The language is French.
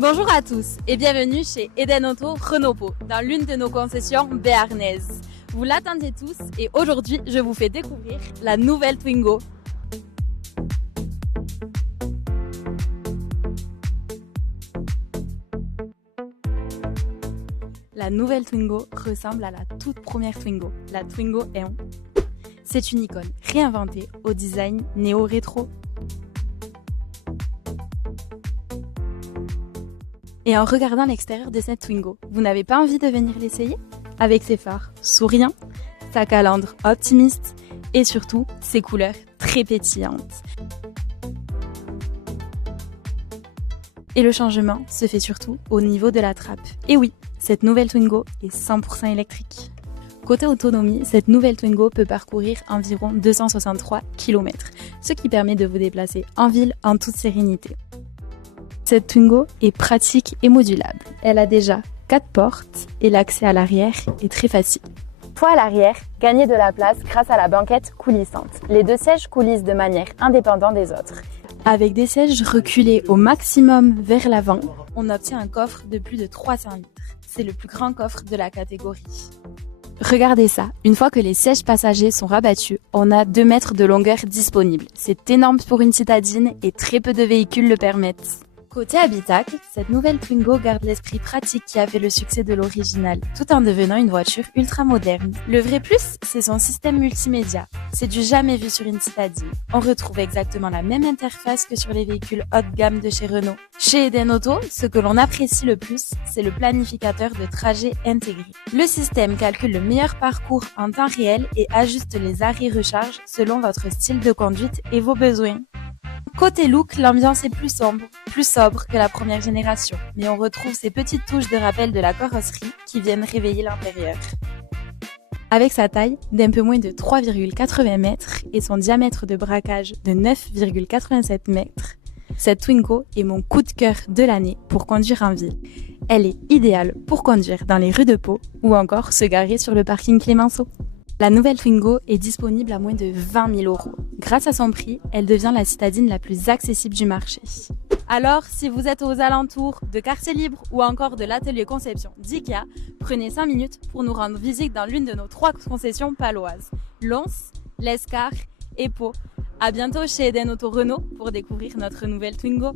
Bonjour à tous et bienvenue chez Eden Auto Renault Pau, dans l'une de nos concessions béarnaises. Vous l'attendiez tous et aujourd'hui je vous fais découvrir la nouvelle Twingo. La nouvelle Twingo ressemble à la toute première Twingo, la Twingo Aeon. C'est une icône réinventée au design néo-rétro. Et en regardant l'extérieur de cette Twingo, vous n'avez pas envie de venir l'essayer? Avec ses phares souriants, sa calandre optimiste et surtout ses couleurs très pétillantes. Et le changement se fait surtout au niveau de la trappe. Et oui, cette nouvelle Twingo est 100% électrique. Côté autonomie, cette nouvelle Twingo peut parcourir environ 263 km, ce qui permet de vous déplacer en ville en toute sérénité. Cette Twingo est pratique et modulable. Elle a déjà 4 portes et l'accès à l'arrière est très facile. Toi à l'arrière, gagnez de la place grâce à la banquette coulissante. Les 2 sièges coulissent de manière indépendante des autres. Avec des sièges reculés au maximum vers l'avant, on obtient un coffre de plus de 300 litres. C'est le plus grand coffre de la catégorie. Regardez ça, une fois que les sièges passagers sont rabattus, on a 2 mètres de longueur disponibles. C'est énorme pour une citadine et très peu de véhicules le permettent. Côté habitacle, cette nouvelle Twingo garde l'esprit pratique qui a fait le succès de l'original, tout en devenant une voiture ultra moderne. Le vrai plus, c'est son système multimédia. C'est du jamais vu sur une citadine. On retrouve exactement la même interface que sur les véhicules haut de gamme de chez Renault. Chez Eden Auto, ce que l'on apprécie le plus, c'est le planificateur de trajet intégré. Le système calcule le meilleur parcours en temps réel et ajuste les arrêts-recharges selon votre style de conduite et vos besoins. Côté look, l'ambiance est plus sombre, plus sobre que la première génération, mais on retrouve ces petites touches de rappel de la carrosserie qui viennent réveiller l'intérieur. Avec sa taille d'un peu moins de 3,80 mètres et son diamètre de braquage de 9,87 mètres, cette Twingo est mon coup de cœur de l'année pour conduire en ville. Elle est idéale pour conduire dans les rues de Pau ou encore se garer sur le parking Clémenceau. La nouvelle Twingo est disponible à moins de 20 000 €. Grâce à son prix, elle devient la citadine la plus accessible du marché. Alors, si vous êtes aux alentours de Quartier Libre ou encore de l'atelier conception d'IKEA, prenez 5 minutes pour nous rendre visite dans l'une de nos 3 concessions paloises, Lons, Lescar et Pau. À bientôt chez Eden Auto Renault pour découvrir notre nouvelle Twingo.